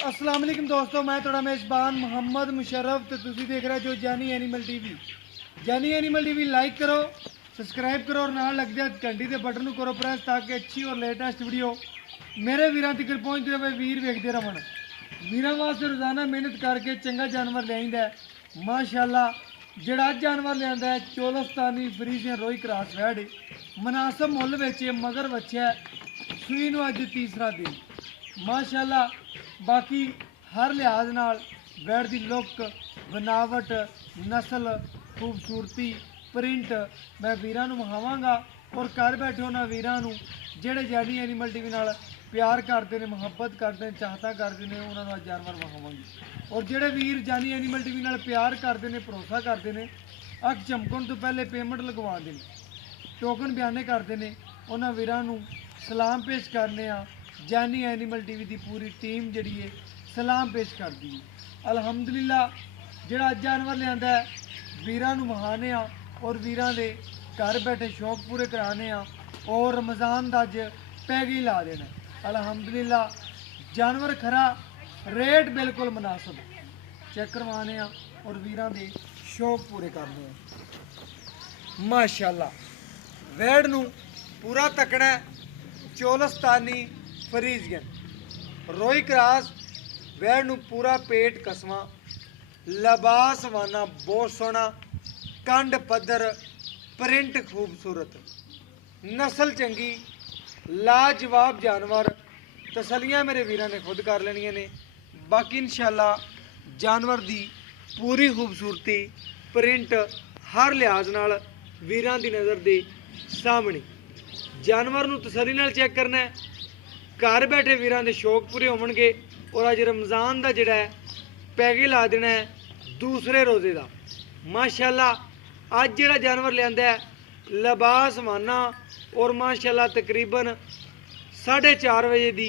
अस्सलाम वालेकुम दोस्तों, मैं थोड़ा मेज़बान मोहम्मद मुशर्रफ तो तुसी देख रहे जो जानी एनिमल टीवी। जानी एनिमल टीवी लाइक करो, सब्सक्राइब करो और नाल लग जाए घंटी के बटन को करो प्रेस ताकि अच्छी और लेटेस्ट वीडियो मेरे वीरां तक पहुँचते हुए वीर वेखते रहन। वीरां वास्ते रोज़ाना मेहनत करके चंगा जानवर लिया है माशाअल्लाह। ਜਿਹੜਾ जानवर लिया है चोलस्तानी फ्रीजियन रोई क्रॉस वैड मुनासिब मुल बेचे मगर बच्चा सूई नूं अज तीसरा दिन माशाअल्लाह। बाकी हर लिहाज नाल वैड की लुक बनावट नस्ल खूबसूरती प्रिंट मैं वीरां नूं विखावांगा और घर बैठे उन्होंने वीरां नूं जिहड़े जानी एनिमल टीवी नाल प्यार करते हैं मुहब्बत करते हैं चाहता करते हैं उन्होंने अज जानवर विखावांगे। और जोड़े वीर जानी एनिमल टीवी नाल प्यार करते हैं भरोसा करते हैं अख चमकण तो पहले पेमेंट लगवाते हैं टोकन बयाने करते हैं उन्होंने वीरां नूं सलाम पेश करने जानी एनिमल टीवी की पूरी टीम जी है सलाम पेश करती है। अलहमदुलिल्लाह जोड़ा अज जानवर लिया है वीरां नूं वहाने और वीरां दे घर बैठे शौक पूरे कराने और रमज़ान का अज पैगी ला देना। अलहमदुलिल्लाह जानवर खरा रेट बिल्कुल मुनासिब चेक करवाने और वीरां दे शौक पूरे करने माशाअल्लाह। वैड नूं पूरा तकड़ा चोलस्तानी फ्रीजियन रोई क्रॉस वैड नूं पूरा पेट कसमा लबास वाना बहुत सोहना कंड पद्धर प्रिंट खूबसूरत नस्ल चंगी लाजवाब जानवर तसलियां मेरे वीरां ने खुद कर लेनियां ने। बाकी इंशाअल्लाह जानवर की पूरी खूबसूरती प्रिंट हर लिहाज नाल वीरां दी नज़र दे सामने जानवर नूं तसली नाल चेक करना है। घर बैठे वीरां दे शौक पूरे होवणगे और अज रमज़ान का जिहड़ा है पैगे ला देना है दूसरे रोज़े का माशाअल्लाह। अज जिहड़ा जानवर लिया है लबास माना और माशाअल्लाह तकरीबन 4:30 बजे की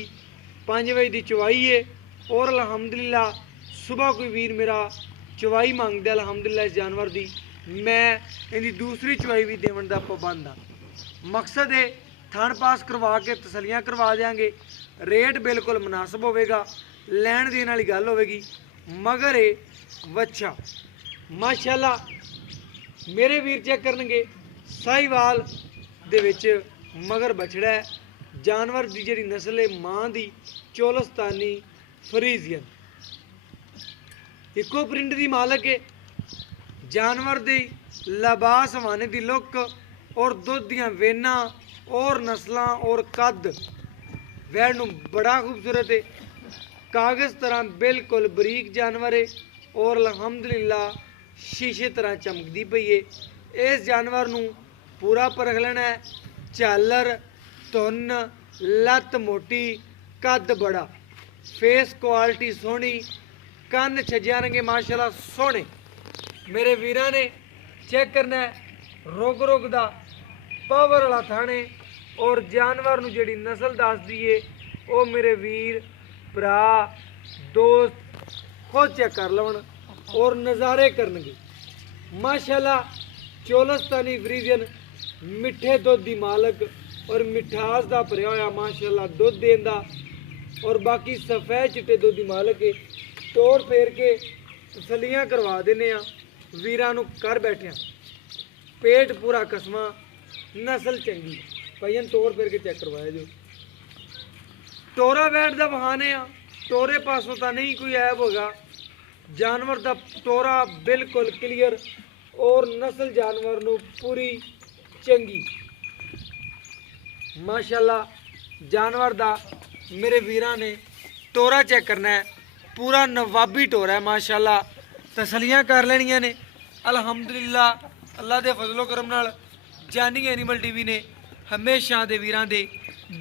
5 बजे की चवाई है और अलहमदुलिल्लाह सुबह कोई वीर मेरा चवाई मंगता अलहमदुलिल्लाह इस जानवर की मैं इनकी दूसरी चवाई भी देवन का पाबंद हाँ। मकसद है थण पास करवा के तसलियां करवा देंगे रेट बिल्कुल मुनासिब होगा लैन देन वाली गल होगी मगर ये वच्छा माशाअल्लाह मेरे वीर चेक करनगे साहिवाल दे विच मगर बछड़ा है जानवर की जी नस्ल है मां की चोलस्तानी फ्रीजियन इको प्रिंट की मालक है। जानवर की लबास हवाने की लुक और दुध दियां वेना और नस्लां और कद वैड नूं बड़ा खूबसूरत है कागज़ तरह बिल्कुल बरीक जानवर है और अलहमदुलिल्लाह शीशे तरह चमकती पई है। इस जानवर नूं पूरा परख लेना है झालर धुन लत्त मोटी कद बड़ा फेस क्वालिटी सोहनी कन्न छज्जिया रंगे माशाअल्लाह सोहने मेरे वीरां ने चेक करना है रुग रुग दा पावर वाला थाने और जानवर नूं जिहड़ी नस्ल दसदी है वो मेरे वीर भरा दोस्त खुद चेक कर लवन और नज़ारे करनगे माशाअल्लाह। चोलस्तानी फ्रीजियन मिठे दुध की मालक और मिठास का भरिया होया माशाअल्लाह दुध देंदा और बाकी सफ़ेद चिट्टे दुध की मालक है। तोड़ फेर के तसलियां करवा देने वीरां नूं कर बैठे पेट पूरा कसमा नस्ल चंगी भाईन तोड़ फेर के चेक करवाया जो टोरा वैड का बहाने टोरे पासों तो नहीं कोई ऐब होगा जानवर का टोरा बिल्कुल क्लीयर और नस्ल जानवर नूं पूरी चंगी माशाअल्लाह। जानवर दा मेरे वीरां ने टोरा चेक करना है पूरा नवाबी टोरा है माशाअल्लाह तसलियां कर लेनियां ने अलहमदुलिल्लाह। अल्लाह के फजलो करम नाल जानी एनिमल टीवी ने हमेशा दे वीरां दे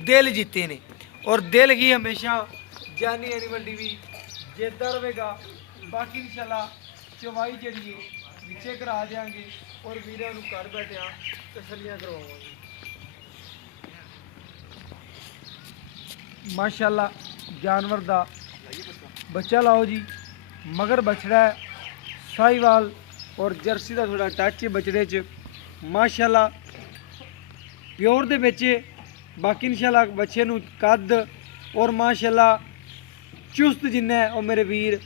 दिल जीते ने और दिल ही हमेशा जानी एनिमल टीवी जीतता रहेगा। बाकी इंशाअल्लाह चवाई जी नीचे करा देंगे और वीरां नूं घर बैठे तसलियां करवावांगे माशाअल्लाह। जानवर का बच्चा लाओ जी मगर बछड़ा है साहिवाल और जर्सी का थोड़ा टच है बछड़े च माशाअल्लाह प्योर दे बच्चे बाकी इंशाअल्लाह बच्चे नूं कद और माशाअल्लाह चुस्त जिन्ना है वो मेरे वीर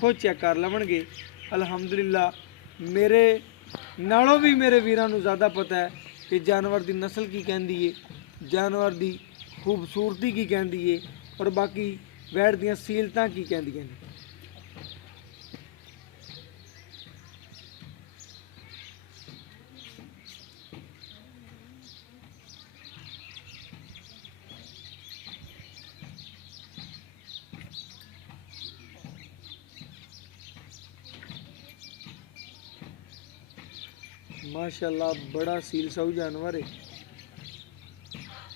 खुद चेक कर लवणगे। अलहमदुलिल्ला मेरे नालों भी मेरे वीरां नूं ज़्यादा पता है कि जानवर की नस्ल की कहती है, जानवर की खूबसूरती की कहती है और बाकी वैड़ दियां सीलतां की कहंदियां ने। माशाअल्लाह बड़ा सील साऊ जानवर है।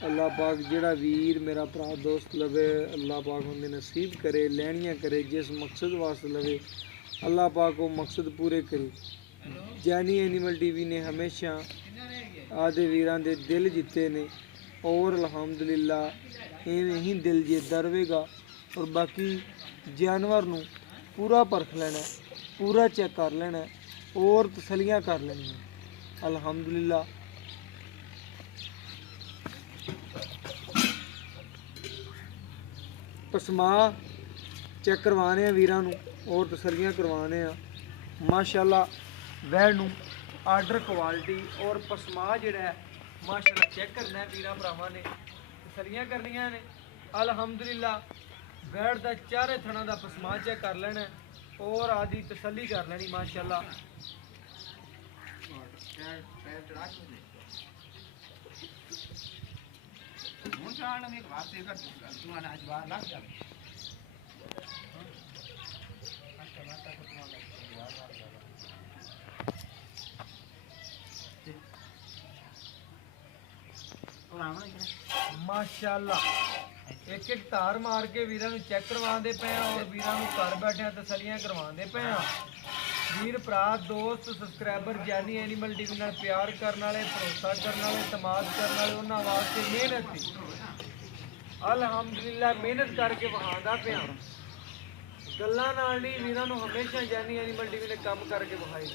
अल्लाह पाक जेड़ा वीर मेरा भरा दोस्त लवे, अल्लाह पाक उन्हें नसीब करे, लैनियाँ करे, जिस मकसद वास्ते लवे अल्लाह पाक वो मकसद पूरे करे। जैनी एनिमल टीवी ने हमेशा आदे वीरां दे दिल जिते ने और अल्हम्दुलिल्लाह इवें ही दिल जितदा रहेगा। और बाकी जानवर नूं पूरा परख लेना, पूरा चेक कर लेना और तसलियाँ कर लेनियां। अल्हम्दुलिल्लाह पसमा चेक करवाने वीरां नूं और तसलियां करवाने। माशाअल्लाह वैड़ नूं आर्डर क्वालिटी और पसमा जिहड़ा है माशाअल्लाह चेक करना है वीरां भरावां ने, तसलियां करनियां ने। अल्हम्दुलिल्लाह वैड़ दा चारे थणा दा पसमा चेक कर लेना और आदि तसली कर लेनी। माशाअल्लाह माशाअल्लाह एक एक धार मार के वीरां नूं चेक करवाते पे और वीरां नूं घर बैठे तसलियां करवाते पे। वीर भरा दोस्त सबसक्राइबर जैनी एनिमल टीवी नाल प्यार करने वाले, भरोसा करने वाले, तमाद करने वाले उन्हां वास्ते मेहनत थी। अल्हम्दुलिल्लाह मेहनत करके वहादा पे गल्लां नाल नहीं, वीरां नूं हमेशा जैनी एनिमल टीवी ने काम करके विखाई।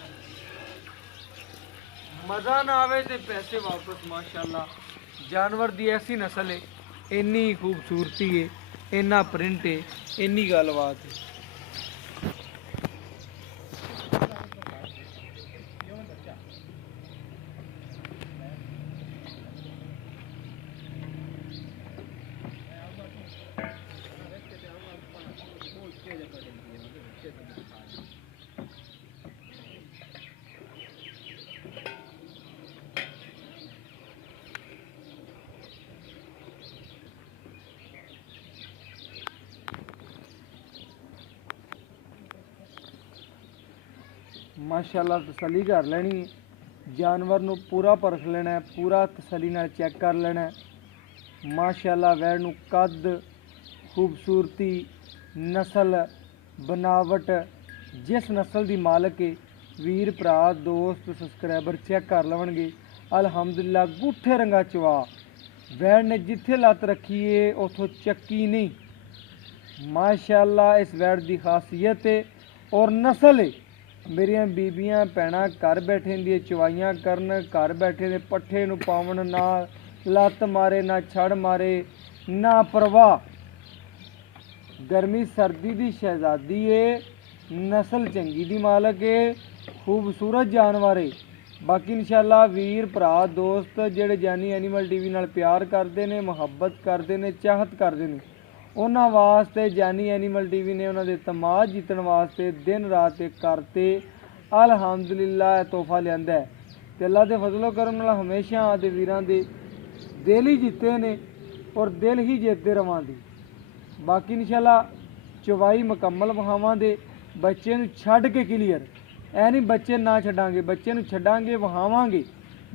मज़ा ना आवे तो पैसे वापस। माशाअल्लाह जानवर की ऐसी नस्ल है, इन्नी खूबसूरती है, इन्ना प्रिंट है, इन्नी गलबात है। माशाअल्लाह तसली कर लेनी, जानवर नूं पूरा परख लेना, पूरा तसली नाल चेक कर लेना। माशाअल्लाह वैड़ नूं कद, खूबसूरती, नस्ल, बनावट जिस नस्ल दी मालक है वीर भरा दोस्त सबसक्राइबर चेक कर लवणगे। अल्हम्दुलिल्लाह गुठे रंगा चवा वैड़ ने जिथे लत रखी है उथों चक्की नहीं। माशाअल्लाह इस वैड़ की खासियत है और नस्ल है। मेरिया बीबियां भैणां घर बैठे दी चवाइयां करन, घर बैठे दे पट्ठे नूं पावन, ना लत मारे ना छड़ मारे ना परवाह। गर्मी सर्दी दी शहजादी है, नस्ल चंगी दी मालक है, खूबसूरत जानवर है। बाकी इंशाअल्लाह वीर भरा दोस्त जेड़े जैनी एनिमल टीवी नाल प्यार करते हैं, मुहब्बत करते हैं, चाहत करते हैं, उन्हां वास्ते जैनी एनिमल टीवी ने उन्हां दे तमाज जीतण वास्ते दिन रात एक करते अल्हम्दुलिल्लाह तोहफा लियांदा है। ते अल्लाह दे फजलो करम नाल हमेशा आदे वीरां दे दिल ही जीते ने और दिल ही जीतते रवांगे। बाकी इंशाअल्लाह चवाई मुकम्मल वहावांगे, बच्चे नूं छड्ड के क्लीयर ऐ नहीं बच्चे ना छड्डांगे, बच्चे नूं छड्डांगे वहावांगे,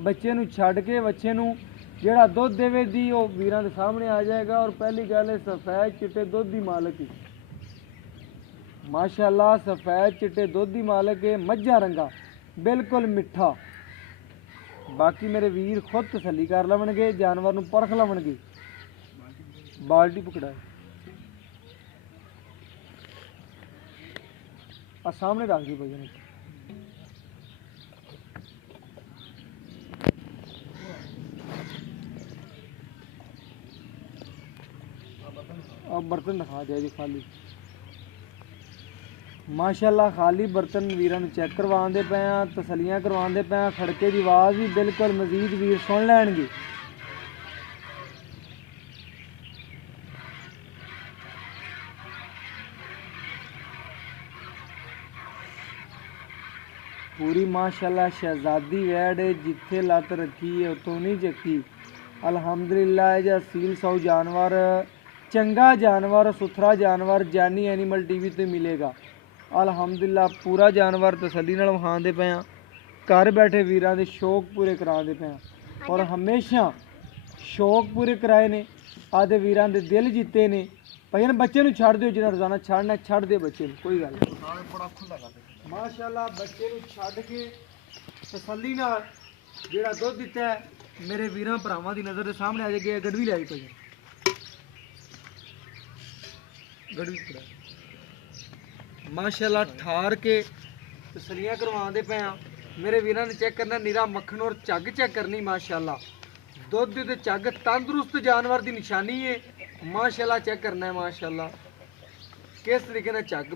बच्चे नूं छड्ड के बच्चे नूं जेड़ा दुध देवे दी वो वीरां दे सामने आ जाएगा। और पहली गल है सफेद चिट्टे दुध की मालक है। माशाअल्लाह सफेद चिट्टे दुध की मालक है, मज्झा रंगा बिल्कुल मिठा। बाकी मेरे वीर खुद तसली कर लवणगे, जानवर नूं परख लवणगे। बाल्टी पकड़ा आ सामने रख दी भैया। अब बर्तन दिखा दिया जी खाली। माशाल्लाह खाली बर्तन वीरां नूं चेक करवाउंदे पए आ, तसल्लियां करवाउंदे पए आ, खड़के दी आवाज़ भी बिल्कुल मजीद वीर सुन लैणगे। पूरी माशाल्लाह शहजादी वैड़ है, जिथे लत रखी है उतों नहीं चकी। अल्हम्दुलिल्लाह ये असील सौ जानवर, चंगा जानवर, सुथरा जानवर जानी एनिमल टीवी ते मिलेगा। अल्हम्दुलिल्लाह पूरा जानवर तसल्ली नाल विखांदे पे आ, घर बैठे वीरां दे शौक पूरे करांदे पे आ और हमेशा शौक पूरे कराए ने, आदे वीरां दे दिल जीते ने। भाई बच्चे नूं छड्ड दिओ, जिन्हां रोज़ाना छड्डना छड्ड दे बच्चे नूं, कोई गल नहीं। माशाल्लाह बच्चे नूं छड्ड के तसल्ली नाल जेड़ा दुध दिता है मेरे वीरां भरावां दी नज़र दे सामने आ जाए। गड़वी लै कोई गड़वी माशाल्लाह ठार के तसलियां करवाते पे आ। मेरे वीरां ने चेक करना नीरा मक्खन और झग चेक करनी। माशाल्लाह दुध ते झग तंदुरुस्त जानवर की निशानी है। माशाल्लाह चेक करना है माशाल्लाह किस तरीके नाल झग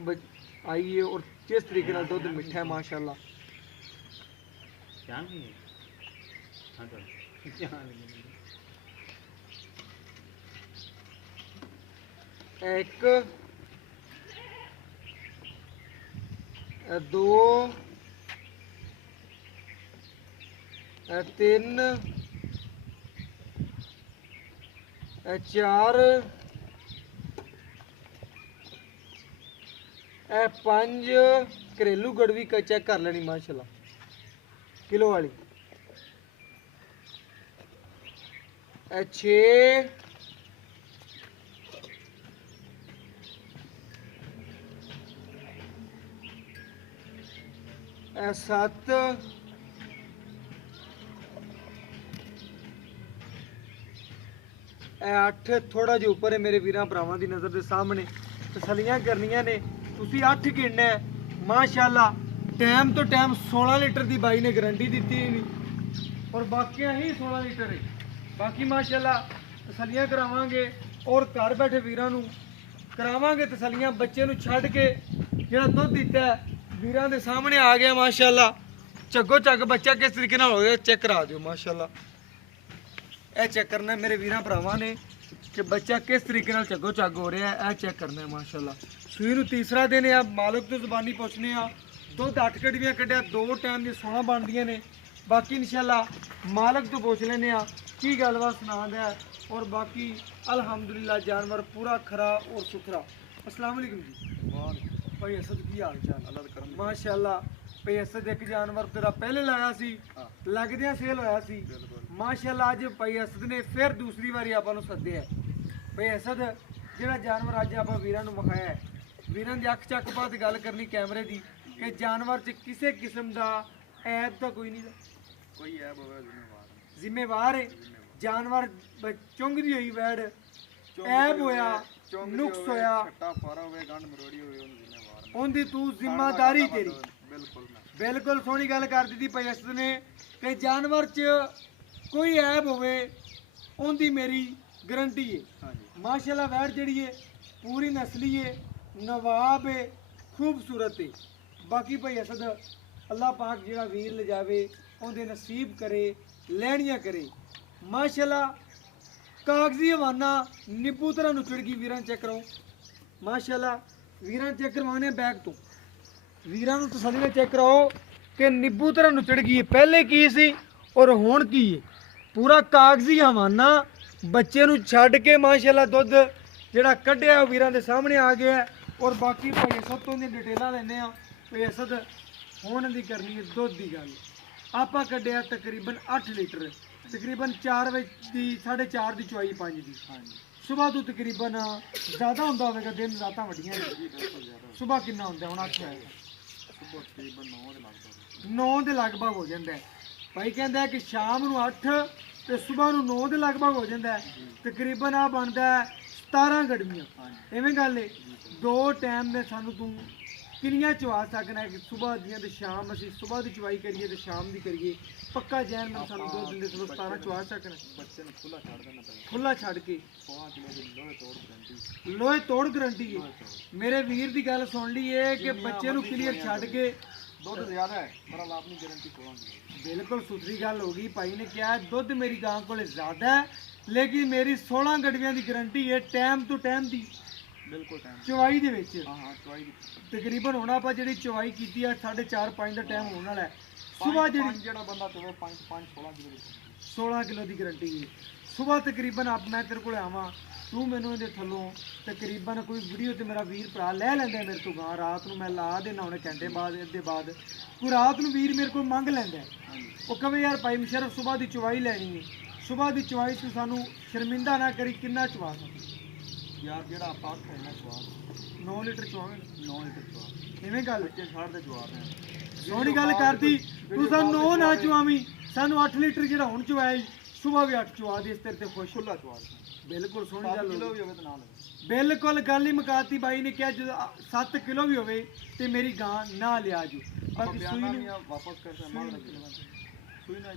आई है और किस तरीके नाल दुध मिठा है। माशाल्लाह एक दो तीन चार पंज घरेलू गड़वी चेक कर लेनी माशाल्लाह किलो वाली। छे सत्त अठ थोड़ा जिहा उपर है मेरे वीरां भरावां दी नज़र दे सामने तसलियां करनियां ने। तुसी 8 गिनना है। माशाल्लाह टाइम तो टाइम 16 लीटर की बाई ने गारंटी दी नहीं और बाकी ही 16 लीटर है। बाकी माशाल्लाह तसलियां करावांगे और घर बैठे वीरां नूं करावांगे तसलियां। बच्चे नूं छड्ड के जिहड़ा दुध दिता है वीरां दे सामने आ गया। माशाल्लाह झग्गो झग बच्चा किस तरीके नाल हो गया चेक करा दिओ। माशाल्लाह यह चेक करना मेरे वीरां भरावां ने कि बच्चा किस तरीके नाल झग्गो झग हो रहा है। यह चेक करना है माशाल्लाह। सूई नूं तीसरा दिन है। मालक तो ज़बानी पुछने आ दुध 8 कड़वियां कढ़िया 2 टाइम दी 16 बनदियां ने। बाकी इंशाल्लाह मालक तो पुछ लेने आ की गलबात सुना है और बाकी अल्हम्दुलिल्लाह जानवर पूरा खरा और सुथरा। अस्सलाम वालेकुम जी। भाई असद की हाल चाल? माशाल्लाह भाई असद एक जानवर तेरा पहले लाया सी लगदियां सेल होया सी। माशाल्लाह अज भाई असद ने फिर दूसरी बारी आपां नूं सद्दिया भाई असद जिहड़ा जानवर अज आपां वीरां नूं विखाया है। वीरां दी अख चक पा ते गल करनी कैमरे दी कि जानवर च किसी किस्म का ऐब तो कोई नहीं, कोई ऐब जिम्मेवार है जानवर चुंगदी हुई वैड़ ऐब होया नुक्स होया उनकी तू जिम्मेदारी तेरी। बिल्कुल सोहनी गल कर दी भाई असद ने कि जानवर च कोई ऐब होवे उनकी मेरी गारंटी है। माशाल्लाह वैड़ जिहड़ी है पूरी नस्ली है, नवाब है, खूबसूरत है। बाकी भाई असद अल्लाह पाक जिहड़ा वीर ले जावे उनके नसीब करे लैनियां करे। माशाल्लाह कागजी हवाना निब्बू तरह नुचड़ गई। वीरां चेक करो माशाल्लाह वीरां चेक करवाने बैग तो वीरां नूं तसल्ली नाल चेक कराओ कि निब्बू तरह नुचड़ गई है। पहले की सी और हुण की है। पूरा कागजी हवाना बच्चे नूं छड्ड के माशाल्लाह दुध जिहड़ा कढ़िया वीरां दे सामने आ गया है। और बाकी भाई असद तो डिटेलां लैने आ भाई असद हुण दी करनी है दुध की गल। आपां कढ़िया तकरीबन 8 लीटर तकरीबन 4 की 4.5 की चुआई 5 की सुबह तो तकरीबन ज़्यादा होंदा होवेगा दिन रातां वड्डियां सुबह किन्ना होंदा हुण 8 है तकरीबन 9 के लगभग हो जाता है। भाई कहता है कि शाम नूं 8 तो सुबह नूं 9 के लगभग हो जाता है। तकरीबन आ बनता है 17 गड़वियां इवें गल है। 2 टाइम में सानू तू ਕਿੰਨੀਆਂ ਚਵਾ ਸਕਣਾ ਹੈ ਕਿ ਸਵੇਰ ਦੀਆਂ ਤੇ ਸ਼ਾਮ ਅਸੀਂ ਸਵੇਰ ਦੀ ਚਵਾਈ ਕਰੀਏ ਤੇ ਸ਼ਾਮ ਦੀ ਕਰੀਏ ਪੱਕਾ ਜੈਨ ਮੈਨੂੰ ਸਾਨੂੰ 2 ਦਿਨ ਦੇ ਚਲੋ 17 ਚਵਾ ਸਕਣਾ ਬੱਚੇ ਨੂੰ ਖੁੱਲਾ ਛੱਡ ਦੇਣਾ ਪਏਗਾ ਖੁੱਲਾ ਛੱਡ ਕੇ 16 ਕਿਲੋ ਦੀ ਲੋਹੇ ਤੋੜ ਗਰੰਟੀ ਲੋਹੇ ਤੋੜ ਗਰੰਟੀ ਹੈ ਮੇਰੇ ਵੀਰ ਦੀ ਗੱਲ ਸੁਣ ਲਈ ਇਹ ਕਿ ਬੱਚੇ ਨੂੰ ਕਲੀਅਰ ਛੱਡ ਕੇ ਦੁੱਧ ਜ਼ਿਆਦਾ ਹੈ ਪਰ ਆਪਣੀ ਗਾਰੰਟੀ 16 ਕਿਲੋ ਬਿਲਕੁਲ ਸੁਥਰੀ ਗੱਲ ਹੋ ਗਈ ਭਾਈ ਨੇ ਕਿਹਾ ਦੁੱਧ ਮੇਰੀ ਗਾਂ ਕੋਲੇ ਜ਼ਿਆਦਾ ਹੈ ਲੇਕਿਨ ਮੇਰੀ 16 ਗੜਵੀਆਂ ਦੀ ਗਾਰੰਟੀ ਹੈ ਟਾਈਮ ਟੂ ਟਾਈਮ ਦੀ ਬਿਲਕੁਲ ਟਾਈਮ ਚਵਾਈ ਦੇ ਵਿੱਚ ਹਾਂ ਚਵਾਈ ਤਕਰੀਬਨ ਹੁਣ ਆਪਾਂ ਜਿਹੜੀ ਚਵਾਈ ਕੀਤੀ ਆ 4:30 5 ਦਾ ਟਾਈਮ ਹੋਣ ਵਾਲਾ ਹੈ ਸਵੇਰ ਜਿਹੜੀ ਜਿਹੜਾ ਬੰਦਾ ਚੋਵੇ 5 16 ਕਿਲੋ ਦੀ 16 ਕਿਲੋ ਦੀ ਗਾਰੰਟੀ ਹੈ ਸਵੇਰ ਤਕਰੀਬਨ ਆਪ ਮੈਂ ਤੇਰੇ ਕੋਲ ਆਵਾਂ ਤੂੰ ਮੈਨੂੰ ਇਹਦੇ ਥੱਲੋਂ ਤਕਰੀਬਨ ਕੋਈ ਵੀਡੀਓ ਤੇ ਮੇਰਾ ਵੀਰ ਭਰਾ ਲੈ ਲੈਂਦਾ ਮੇਰੇ ਤੋਂ ਗਾਂ ਰਾਤ ਨੂੰ ਮੈਂ ਲਾ ਦੇਣਾ ਉਹਨੇ ਘੰਟੇ ਬਾਅਦ ਅੱਧੇ ਬਾਅਦ ਕੋਈ ਰਾਤ ਨੂੰ ਵੀਰ ਮੇਰੇ ਕੋਲ ਮੰਗ ਲੈਂਦਾ ਉਹ ਕਹੇ ਯਾਰ ਭਾਈ ਮੁਸ਼ਰਫ ਸਵੇਰ ਦੀ ਚਵਾਈ ਲੈਣੀ ਹੈ ਸਵੇਰ ਦੀ ਚਵਾਈ ਤੂੰ ਸਾਨੂੰ ਸ਼ਰਮਿੰਦਾ ਨਾ ਕਰੀ ਕਿੰਨਾ ਚਵਾ ਸਕਦਾ ਯਾਰ ਜਿਹੜਾ ਆਪਾਂ ਆਖਿਆ ਨਾ ਜਵਾਬ 9 ਲੀਟਰ ਚਵਾਵੇਂ 9 ਲੀਟਰ ਜਵਾਬ ਕਿਵੇਂ ਗੱਲ ਬੱਚੇ ਛੱਡ ਦੇ ਜਵਾਬ ਹੈ ਸੋਹਣੀ ਗੱਲ ਕਰਦੀ ਤੂੰ ਸਾਨੂੰ 9 ਨਾ ਚਵਾਵੀਂ ਸਾਨੂੰ 8 ਲੀਟਰ ਜਿਹੜਾ ਹੁਣ ਚਵਾਇਆ ਸਵੇਰ ਵੀ 8 ਚਵਾ ਦੇ ਇਸ ਤੇਰੇ ਤੇ ਖੁਸ਼ ਖੁੱਲਾ ਜਵਾਬ ਬਿਲਕੁਲ ਸੋਹਣੀ ਗੱਲ ਕਿਲੋ ਹੋ ਵੀ ਹੋਵੇ ਤਾਂ ਨਾ ਲਵੇ ਬਿਲਕੁਲ ਗੱਲ ਹੀ ਮੁਕਾਤੀ ਬਾਈ ਨੇ ਕਿਹਾ ਜਦੋਂ 7 ਕਿਲੋ ਵੀ ਹੋਵੇ ਤੇ ਮੇਰੀ ਗਾਂ ਨਾ ਲਿਆ ਜੂ ਬਾਕੀ ਸੂਈ ਨੂੰ ਵਾਪਸ ਕਰਦਾ ਮਾਲ ਰੱਖ ਸੂਈ ਨਾ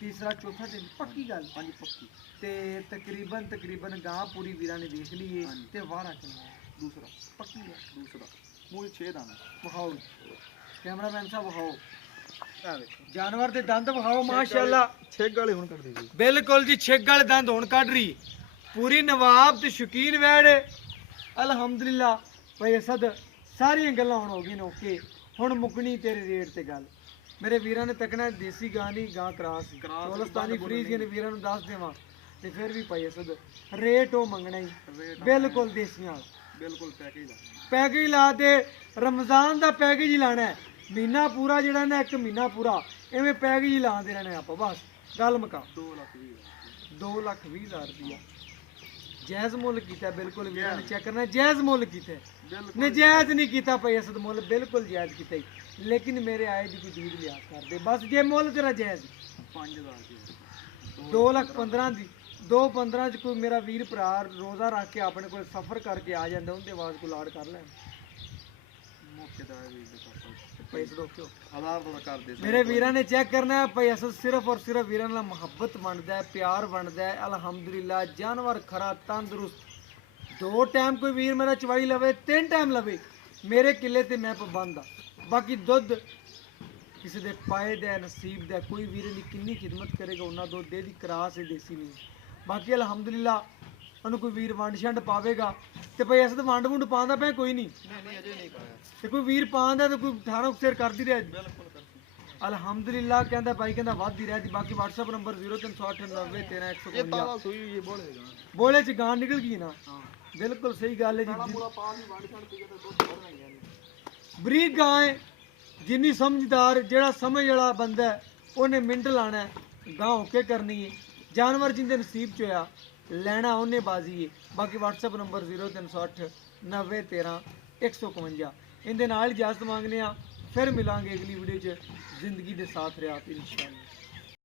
ਤੀਸਰਾ ਚੌਥਾ ਦਿਨ ਪੱਕੀ ਗੱਲ ਹਾਂਜੀ ਪੱਕੀ ਤੇ ਤਕਰੀਬਨ ਗਾਂ ਪੂਰੀ ਵੀਰਾਂ ਨੇ ਦੇਖ ਲਈ ਏ ਤੇ ਵਾਰਾ ਕਿੰਨਾ ਦੂਸਰਾ ਪੱਕੀ ਹੈ ਦੂਸਰਾ ਮੂਲ 6 ਦਾਣਾ ਵਿਖਾਓ ਕੈਮਰਾਮੈਨ ਸਾਹਿਬ ਵਿਖਾਓ ਆ ਵੇਖੋ ਜਾਨਵਰ ਦੇ ਦੰਦ ਵਿਖਾਓ ਮਾਸ਼ਾਅੱਲਾ ਛੇਗ ਵਾਲੇ ਹੁਣ ਕੱਢਦੇ ਜੀ ਬਿਲਕੁਲ ਜੀ ਛਿੱਗ ਵਾਲੇ ਦੰਦ ਹੁਣ ਕੱਢ ਰਹੀ ਪੂਰੀ ਨਵਾਬ ਤੇ ਸ਼ੌਕੀਨ ਵੈੜ ਅਲਹਮਦੁਲਿਲਾ ਭਾਈ ਅਸਦ ਸਾਰੀਆਂ ਗੱਲਾਂ ਹੁਣ ਹੋ ਗਈਆਂ ਨੇ ਓਕੇ ਹੁਣ ਮੁਕਣੀ ਤੇਰੇ ਰੇਟ ਤੇ ਗੱਲ ਮੇਰੇ ਵੀਰਾਂ ਨੇ ਤੱਕਣਾ ਦੇਸੀ ਗਾਂ ਨਹੀਂ ਗਾਂ ਕਰਾਸ ਚੋਲਸਤਾਨੀ ਫਰੀਜ਼ ਨੇ ਵੀਰਾਂ ਨੂੰ ਦੱਸ ਦੇਵਾਂ ਤੇ ਫਿਰ ਵੀ ਭਾਈ ਅਸਦ ਰੇਟ ਉਹ ਮੰਗਣਾ ਹੀ ਬਿਲਕੁਲ ਦੇਸੀਆਂ ਬਿਲਕੁਲ ਪੈਕੇਜ ਲਾ ਦੇ ਰਮਜ਼ਾਨ ਦਾ ਪੈਕੇਜ ਹੀ ਲਾਣਾ ਹੈ ਮਹੀਨਾ ਪੂਰਾ ਜਿਹੜਾ ਨਾ 1 ਮਹੀਨਾ ਪੂਰਾ ਐਵੇਂ ਪੈਕੇਜ ਹੀ ਲਾਉਂਦੇ ਰਹਿਣੇ ਆਪਾਂ ਬਸ ਗੱਲ ਮੁਕਾ 2,20,000 ਰੁਪਇਆ ਜਾਇਜ਼ ਮੁੱਲ ਕੀਤਾ ਬਿਲਕੁਲ ਵੀਰਾਂ ਨੇ ਚੈੱਕ ਕਰਨਾ ਜਾਇਜ਼ ਮੁੱਲ ਕੀਤਾ ਨਜਾਇਜ਼ ਨਹੀਂ ਕੀਤਾ ਭਾਈ ਅਸਦ ਮੁੱਲ ਬਿਲਕੁਲ ਜਾਇਜ਼ ਕੀਤਾ ਲੇਕਿਨ ਮੇਰੇ ਆਏ ਦੀ ਕੋਈ ਦੀਦ ਲਿਆ ਕਰਦੇ ਬਸ ਜੇ ਮੁੱਲ ਤੇਰਾ ਜਾਇਜ਼ 5,000 2,15,000 ਦੀ 2,15 ਚ ਕੋਈ ਮੇਰਾ ਵੀਰ ਭਰਾ ਰੋਜ਼ਾ ਰੱਖ ਕੇ ਆਪਣੇ ਕੋਲ ਸਫ਼ਰ ਕਰਕੇ ਆ ਜਾਂਦਾ ਉਹਦੇ ਬਾਅਦ ਕੋਈ ਲਾੜ ਕਰ ਲੈਣ ਮੌਕੇ ਦਾ ਵੀ ਪੈਸੇ ਰੋਕਿਓ ਹਜ਼ਾਰ ਤੋਂ ਕਰਦੇ ਮੇਰੇ ਵੀਰਾਂ ਨੇ ਚੈੱਕ ਕਰਨਾ ਹੈ ਭਾਈ ਅਸਲ ਸਿਰਫ ਔਰ ਸਿਰਫ ਵੀਰਾਂ ਨਾਲ ਮੁਹੱਬਤ ਬਣਦਾ ਹੈ ਪਿਆਰ ਬਣਦਾ ਹੈ ਅਲਹਮਦੁਲਿਲਾ ਜਾਨਵਰ ਖਰਾ ਤੰਦਰੁਸਤ 2 ਟਾਈਮ ਕੋਈ ਵੀਰ ਮੇਰਾ ਚਵਾਈ ਲਵੇ 3 ਟਾਈਮ ਲਵੇ ਮੇਰੇ ਕਿੱਲੇ ਤੇ ਮੈਂ ਪਾਬੰਦ ਆ ਬਾਕੀ ਦੁੱਧ ਕਿਸੇ ਦੇ ਪਾਏ ਦਾ ਨਸੀਬ ਦਾ ਕੋਈ ਵੀਰ ਦੀ ਕਿੰਨੀ ਖਿਦਮਤ ਕਰੇਗਾ ਉਹਨਾਂ ਦੁੱਧ ਦੇ ਦੀ ਕਰਾਸ ਹੈ ਦੇਸੀ ਨਹੀਂ ਬਾਕੀ ਅਲਹਮਦੁਲਿਲਾ ਉਹਨੂੰ ਕੋਈ ਵੀਰ ਵੰਡ ਛੰਡ ਪਾਵੇਗਾ ਤੇ ਭਾਈ ਅਸਦ ਵੰਡ ਵੁੰਡ ਪਾਉਂਦਾ ਪਿਆ ਕੋਈ ਨਹੀਂ ਅਜੇ ਨਹੀਂ ਪਾਇਆ ਤੇ ਕੋਈ ਵੀਰ ਪਾਉਂਦਾ ਤੇ ਕੋਈ 18 ਸਿਰ ਕਰਦੀ ਰਿਹਾ ਬਿਲਕੁਲ ਅਲਹਮਦੁਲਿਲਾ ਕਹਿੰਦਾ ਭਾਈ ਕਹਿੰਦਾ ਵੱਧਦੀ ਰਹੀ ਬਾਕੀ WhatsApp ਨੰਬਰ 03689013 ਸੂਈ ਇਹ ਬੋਲੇਗਾ ਬੋਲੇ ਚ ਗਾਂ ਨਿਕਲ ਗਈ ਨਾ ਬਿਲਕੁਲ ਸਹੀ ਗੱਲ ਹੈ ਜੀ ਪੂਰਾ ਪਾ ਵੀ ਵੰਡ ਛੱਡ ਪੀਏ ਤੇ ਦੁੱਧ ਹੋਰ ਨਹੀਂ ਜਾਂਦੀ ਬਰੀਕ ਗਾਂ ਹੈ ਜਿੰਨੀ ਸਮਝਦਾਰ ਜਿਹੜਾ ਸਮਝ ਵਾਲਾ ਬੰਦਾ ਹੈ, ਉਹਨੇ ਮਿੰਟ ਲਾਣਾ ਹੈ ਗਾਂ ਹੋਕੇ ਕਰਨੀ ਹੈ ਜਾਨਵਰ ਜਿੰਦੇ ਨਸੀਬ ਚ ਹੋਇਆ ਲੈਣਾ ਉਹਨੇ ਬਾਜ਼ੀ ਹੈ ਬਾਕੀ WhatsApp ਨੰਬਰ 0368901351 ਇਹਦੇ ਨਾਲ ਇਜਾਜ਼ਤ ਮੰਗਨੇ ਆ ਫਿਰ ਮਿਲਾਂਗੇ ਅਗਲੀ ਵੀਡੀਓ 'ਚ ਜ਼ਿੰਦਗੀ ਦੇ ਸਾਥ ਰਿਆਤ ਇਨਸ਼ਾਅੱਲਾ।